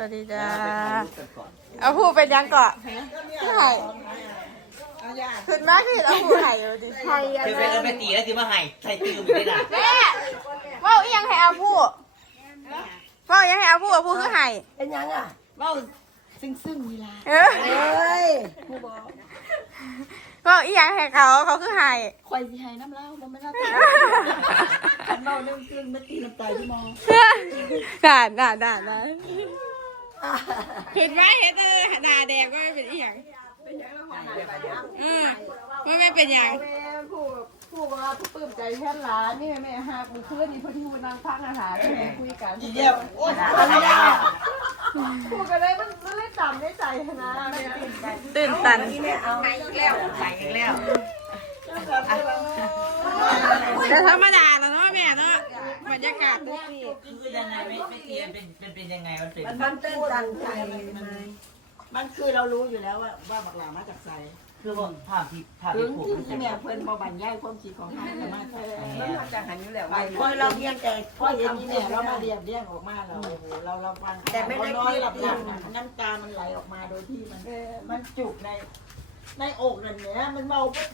วัสดีจ้าเอาผู้เป็นยังเกาะผู้ไห่ขึ้นมากที่เอาผู้ไห่อยู่ดิไห่อะคือไรเป็นเออไปตีแล้วสิมาให้ใส่ตีกับมึงได้ด่ะแม่ว่าอีหยังให้เอาผู้ว่าอีหยังให้เอาผู้เอาผู้คือไห่เป็นยังอะเว้าซึ่งซึ่งเวลาเออเอ้ยผู้บอกว่าอีหยังให้เขาเขาคือไห่คอยสิให้น้ำเหล้าบ่แม่นเอาแต่ขันเมาเรื่องจริงไม่ตีน้ำตาที่มองด่านด่านด่านด่าน ขึ้นมาเห็นเลยหน้าแดงว่าเป็นอีหยังอืมว่าไม่เป็นหยังแม่ผู้ผู้ว่าผู้ปลื้มใจแค่ร้านนี่แม่หักมือคืนนี่เพิ่นที่มูนั่งพักอาหารที่แม่คุยกันอีเดียวโอ้ยอะไรอะผู้กันเลยมันมันเลยจำได้ใจนะแม่ตื่นตันแต่ธรรมดาแล้วเนาะแม่เนาะบ รรยากาศทุกที่คือยังไงไม่ไม่ตีเป็นเป็นเป็นยังไงมันเป็นมันมันตื้นตันใจมันมันคือเรารู้อยู่แล้วว่าว่าบักหลามาจากไสคือว่าภาพที่ภาพถึที่งผมที่ที่แม่เพิ่นบ่บรรยายความคิดของเขาจะมาจากไสมันมาจากหันอยู่แล้วไปพอเราเพียงแต่พอเห็นนี่แม่เรามาเรียบเรียงออกมาเราโอ้โหเราเราฟังแต่ไม่ได้น้อยหลับหลับน้ำตามันไหลออกมาโดยที่มันมันจุกในในอกนั่นแหละมันเมาปุ๊บ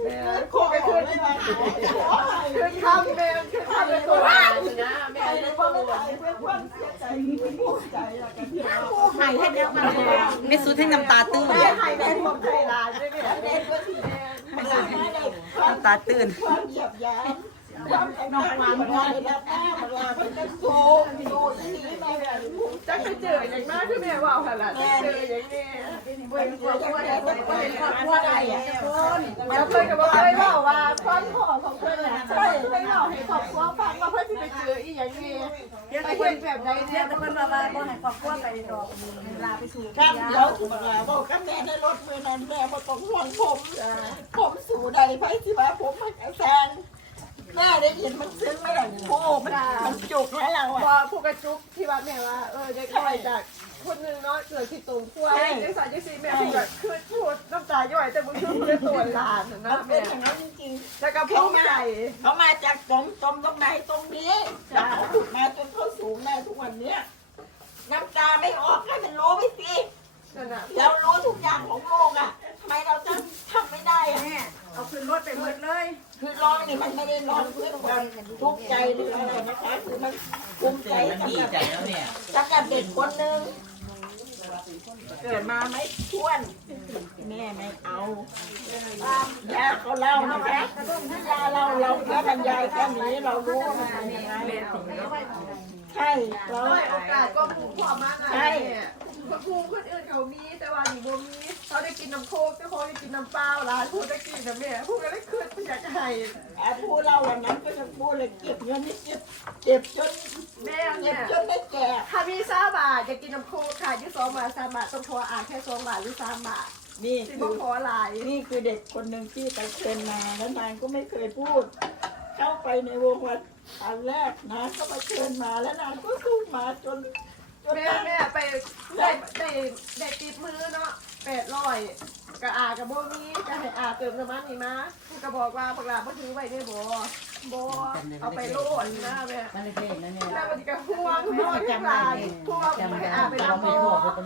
โคกไปคืนไม่ได้คือข้าวแม่คือข้าวเป็นตัวนะแม่ใครเลยว่าไม่ได้เพื่อนเพื่อนเสียใจภูมิใจแล้วกันที่เราหายให้เดียวกันเลย ไม่สุดให้น้ำตาตื้นแม่หายได้ความใจร้าด้วยแม่เด็กก็ที่มันไม่ได้ความน้ำตาตื้น ความเหยียบย้ำความแข็งมันลาแล้วแม่มันลายมันจะโซ่โซ่ที่นี่แม่แบบจักไปเจออย่างมากคือแม่ว่าขนาดเจออย่างนี้เว้ยเว้ยเว้ยเว้ยเว้ยเว้ยอะแล้วเคยกับว่าเคยว่าว่าความพ่อของเพื่อนใช่เคยเล่าให้ครอบครัวฟังว่าเพื่อนที่ไปเจออีอย่างนี้ไปเห็นแบบใดเนี่ยแต่คนมาว่าบ่ให้ครอบครัวไปดอกลาไปสู่ครับเดี๋ยวถูกลาบอกกับแม่ในรถมือนั้นแม่บ่ต้องห่วงผมผมสู่ใดไปที่ว่าผมมันแซง แม่ได้ยินมันซึ้งไม่หลังโอ้มันมันจุกแล้วเราพอะอผู้กระจุกที่ว่าแม่ว่าเออเด็กน้อยจากคนหนึ่งเนาะเกิดที่ตุ่มขั้วเด็กสาวเด็กสี่แม่ผู้กระคือพูดน้ำตาย่อยแต่มึงคือผู้ตัวหลานนะมันเป็แม่นอย่างนั้นจริงแล้วก็ภูมิใจๆเขามาจากตมตมตรงไหนตรงนี้แล้วเขาถูกมาจนเขาสูงได้ทุกวันเนี้ยน้ำตาไม่ออกให้มันรู้ไปสินั่นน่ะเรารู้ทุกอย่างของโลกอะทำ ไมเราจะทำไม่ได้อะเอาขึ้นรถไปหมดเลย คือร้องนี่มันไม่ได้ร้องเพื่อความทุกข์ใจหรืออะไรนะคะคือมันภูมิใจมันสำดีหรับใจแล้วเนี่ยสำหรับเด็กคนหนึ่งเกิดมาไม่ท้วนแม่ไม่เอายาเขาเล่านะคะยาเราเราแค่บรรยายแค่นี้เรารู้ว่ามันเป็นยังไงใช่เราด้วยโอกาสก็ ภูมิคนะภูมิคนอื่นเขามีแต่ว่าหนูบ่มีเขาได้กินน้ำโคกเจ้าของได้กินน้ำเปล่าร้านพูดได้กินน้ำแม่พูดก็ได้ขึ้นอยากให้แอบพูดเราวันนั้นก็ยังพูดเลยเก็บเงินนี่เก็บเก็บจนแม่เก็เนี่บยจนได้แก่ถ้ามีสามบาทจะกินน้ำโคกค่ะยี่สองบาทสามบาทต้องโทรอ่านแค่สองบาทหรือสามบาทนี่สิคืบ่อขอหลายนี่คือเด็กคนหนึ่งที่ไปเชิญมาแล้วนางก็ไม่เคยพูด เข้าไปในวงวันอันแรกนะก็มาเชิญมาแล้วนางก็สู้มาจน แม่นางแม่ไปได้ได้ได้ติดมือเนาะแปดร้อยกะอากับโบมีจะให้อาเติมน้ำมันนี่มาก็บอกว่าพวกเราบ่ถือไว้ได้บ่บ่เอาไปโลดนะแม่มันเล็กๆนะเนี่ยแล้วมันก็ห่วงห่วงทุกหลานห่วงให้อาไปน้ำโบ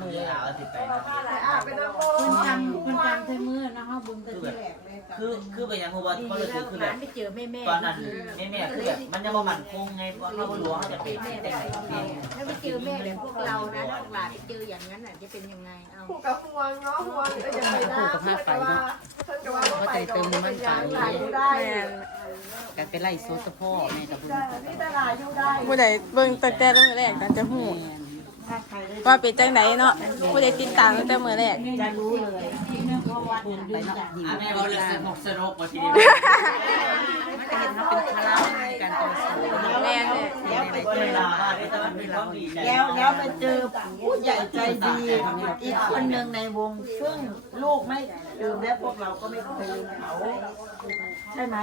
นี่เอาติดไปนะให้อาไปน้ำโบคนจำคนจำเธอมือนะฮะบุญกันที่แรกเลย คือคือเป็นยังเพราะว่าเพราะเราคือคือหแบลาบนไม่เจอแม่แม่ตอนนั้นแม่แม่คือแบบมันยังว่ามันคงไงเพราะเขาไม่รู้ว่าเขาจะเป็นแต่ไหนเองถ้าไม่เจอแม่แบบพวกเรานะลูกหลานไปเจออย่างนั้นอะจะเป็นยังไงเอาผู้กับห่วงเนาะห่วงเอออย่าไปนะเพิ่นก็ว่าเพิ่นก็ว่าบ่ไปดอกมันยังหลายอยู่ได้กันไปไล่โซตพ่อแม่กับบุญนี่ตลาดอยู่ได้ผู้ใดเบิ่งตั้งแต่เริ่มแรกนั่นจะหูถ้าใครได้ว่าเป็นจังไหนเนาะผู้ใดติดตามตั้งแต่มื้อแรกจะรู้เลย เพราะว่าบุญไปเนาะหิวอะแม่เราเลยสนุกสนุกมาทีเดียวมันจะเห็นเขาเป็นคาราในการต่อสู้แม่เนี่ยแล้วไปก็เจเลอยลาว่าแต่มันเป็นความดีใจแล้วแล้วไปเจอผู้ใหญ่ใจดีอีกคนหนึ่งในวงซึ่งลูกไม่ลืมและพวกเราก็ไม่เคยลืมเขาใช่ไหม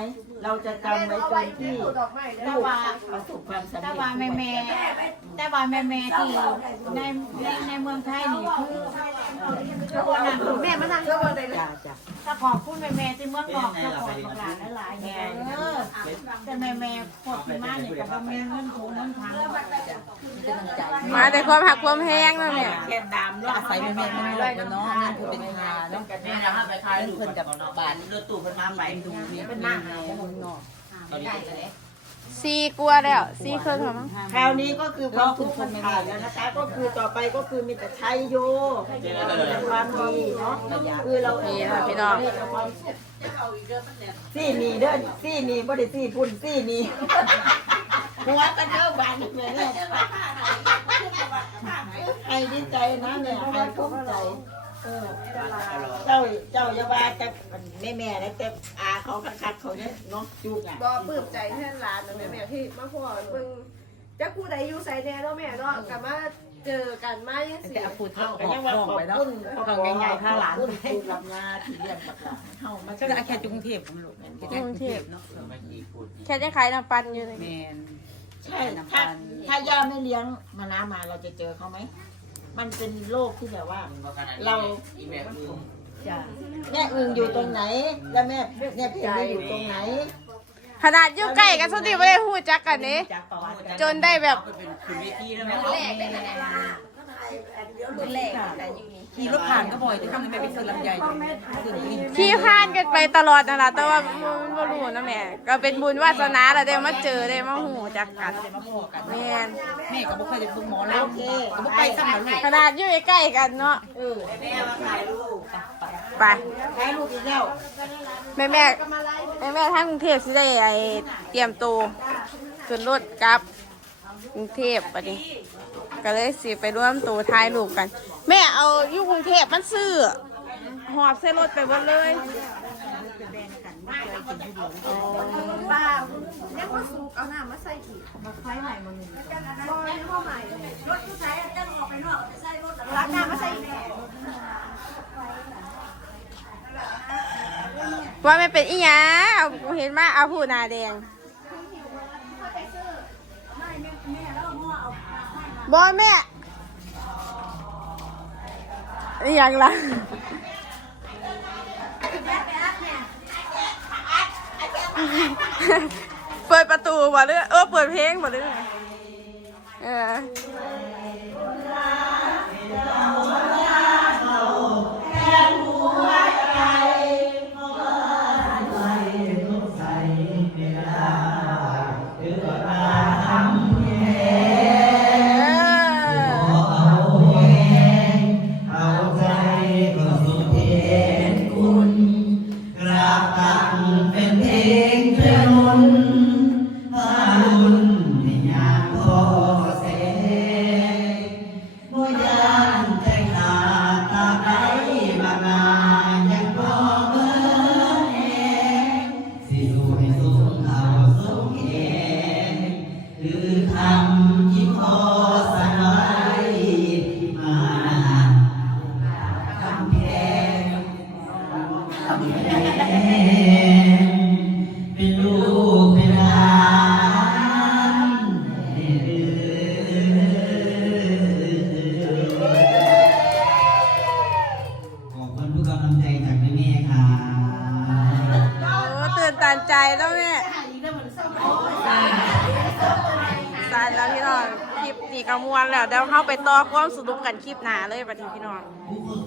เราจะจำไว้จนที่ลูกประสบความสำแต่เร็จว่าแม่แม่แต่ว่าแม่แม่ที่ในในในเมืองไทยนี่คือแม่มานั่งก็บ่ได้เลยจ้าจ้าถ้าขอบคุณแม่แม่ที่เมืองนอกเจ้าของบักหลานหลายๆแม่เออแต่แม่แม่พวกที่มาเนี่ยก็บ่มีเงินถุงเงินทาง มาแต่ความหักความแห้งนั่นเนี่ยแค่ดามแล้วอาศัยแม่แม่มันรวยเนาะเงินคือเป็นคาเนาะนี่นะฮะไปขายลูกเพิ่นกับบ้านรถตู้เพิ่นมาใหม่ดูนี่เป็นหน้าหาวเนาะตอนนี้ซีกลัวแล้วซีเครื่องเหรอมั้งคราวนี้ก็คือความทุกข์มันผ่านแล้วนะคะ ก็คือต่อไปก็คือมีแต่ชัยโยความดีเนาะคือเรานี่ค่ะพี่น้องซี่นี่เด้อซี่นี่บ่ได้ซี่พุ่นซี่นี่ หัวกันเด้อบานแม่เนี่ยใครดีใจนะเนี่ยใครภูมิใจเออเจ้าเจ้าอย่าว่าแต่แม่แม่นะแต่อาเขาคักๆเขาเนี่ยเนาะจุกอะบ่ปลื้มใจแทนหลานนะแม่แม่ที่มาพ่อเบิ่งจักผู้ใดอยู่ไสแน่เนาะแม่เนาะก็มาเจอกันมาจังซี่แต่พูดเท่าออกห้องไปเนาะก็ง่ายๆถ้าหลานพูดรับงาที่เรียนบักหลานเฮามันก็แค่กรุงเทพผมลูกแม่นกรุงเทพเนาะมากี่พูดแค่จะขายน้ำปั่นอยู่เลยแมน ใช่ถ้าถ้าย่าไม่เลี้ยงมาน้ามาเราจะเจอเขาไหม มันเป็นโรคที่แบบว่า เรา อีเมลคือแม่อึงอยู่ตรงไหน แล้วแม่เนี่ยเพียงอยู่ตรงไหน ขนาดอยู่ใกล้กันสุดที่ไม่ได้พูดจักกันนี้ จากประวัติจนได้แบบเป็นคืนเวทีแล้วแม่ ขี่รถผ่านก็บ่อยจะทำให้แม่ไปซื้อลำไยซื้อนี่ขี้พานกันไปตลอดนั่นแหละแต่ว่ามันบ่รู้นะแม่ก็เป็นบุญวาสนาแล้วได้มาเจอได้มาหูจักกันมาพอกันแม่นแม่ก็บ่เคยจะพึ่งหมอแล้วก็บ่ไปซ้ำหลูกขนาดอยู่ใกล้ๆกันเนาะเออแม่มาถ่ายรูปไปให้ลูกอีกแล้วแม่แม่แม่แม่ทางกรุงเทพสิได้ไอเตรียมตัวขึ้นรถกลับกรุงเทพปะนี้ก็เลยสิไปร่วมตัวถ่ายรูปกัน แม่เอาอยู่กรุงเทพมันซื้อ หอบใส่รถไปหมดเลยป้ายังบ่สุกเอาหน้ำมาใส่อีกมาไฟใหม่มาหนึ่งบ่ยังบ่ใหม่ รถผู้ชายจะออกไปนอกใส่รถร้านน้ำมาใส่อีกว่าไม่เป็นอีหยังเอาเห็นมาเอาผู้นาแดงบอยแม่ อียังล่ะเปิดประตูบ่เลยเออเปิดเพลงบ่เลยเออ คลิปนี้ก็มวนแล้วเดี๋ยวเข้าไปต่อความสนุกกันคลิปหน้าเลยบัดนี้พี่น้องผู้คน